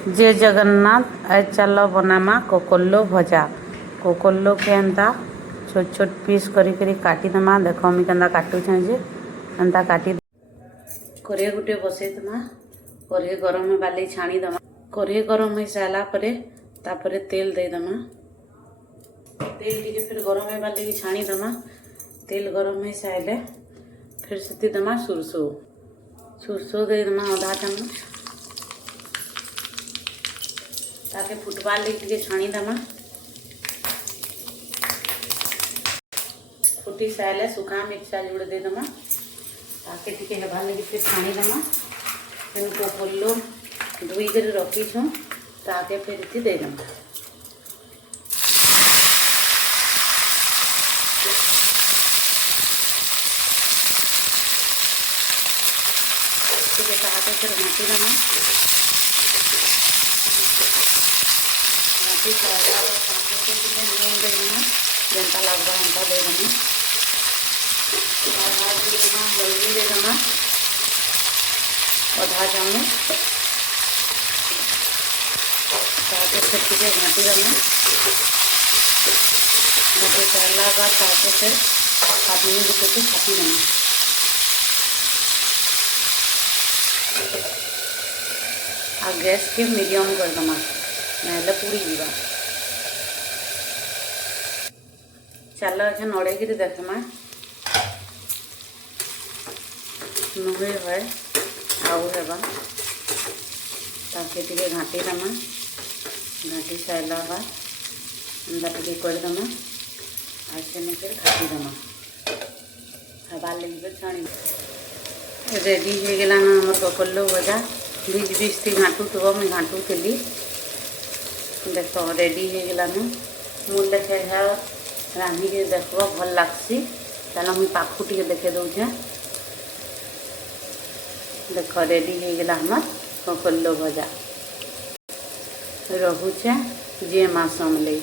जय जगन्नाथ। आज चल बनामा कोकोल्लो भजा। कोकोल्लो के एंता छोट छोट पीस करी करी काटी दमा। देख मुझे केंता काटुछे जे एंता काटी कढ़े गुटे बसई दमा। कढ़े गरम में बाली छाणी दमा। कढ़े गरम हो सारा तापर तेल दे दमा। तेल टी फिर गरम में बाली छाणी दमा। तेल गरम हो सारे फिर से दमा सुरसो। सुरसो दे दमा आधा चम्मच। ताके फुटबार लगे छाणी दमा। फुटी सारे सुखा मिर्चा जोड़े दे दमा। ताके टिके हेबार लगे फिर छाणी दमा। फिर कोकोल्लो धोई कर रखी छूँ ताके फिर इति दे दमा। टिके ताके फिर घाटी दमा। घाटी सारा नून दे दमा। जनता लगवा हमका दे दमा। आधा दे दमा हल्दी दे दमा आधा चम्मच। ताके फिर टिके घाटी दमा। घाटी सारा बाद ताके फिर आदमी के छाती दमा। आ गैस के मीडियम कर दमा ना पूरी जीवा। चल अच्छा नड़े कि देखमा नुहे है आउ हेबा। ताके टिके घाटी दमा। घाटी सारा बाद अंदा टिके कर दमा। आसे फिर घाटी दमा। हबार लगे फिर छाणी रेडी हो गला ना हमर कोकोल्लो भजा। बीच बीच थी घाटू थो मुझे घाटू थी। देख रेडी हो गला ना मुझे देखे है रांधि के देख भल लगसी। चलो मुझे पाखु टे देखे दूचे। देख रेडी हो गला हमर कोकोल्लो भजा। रहुचे जे माँ समले।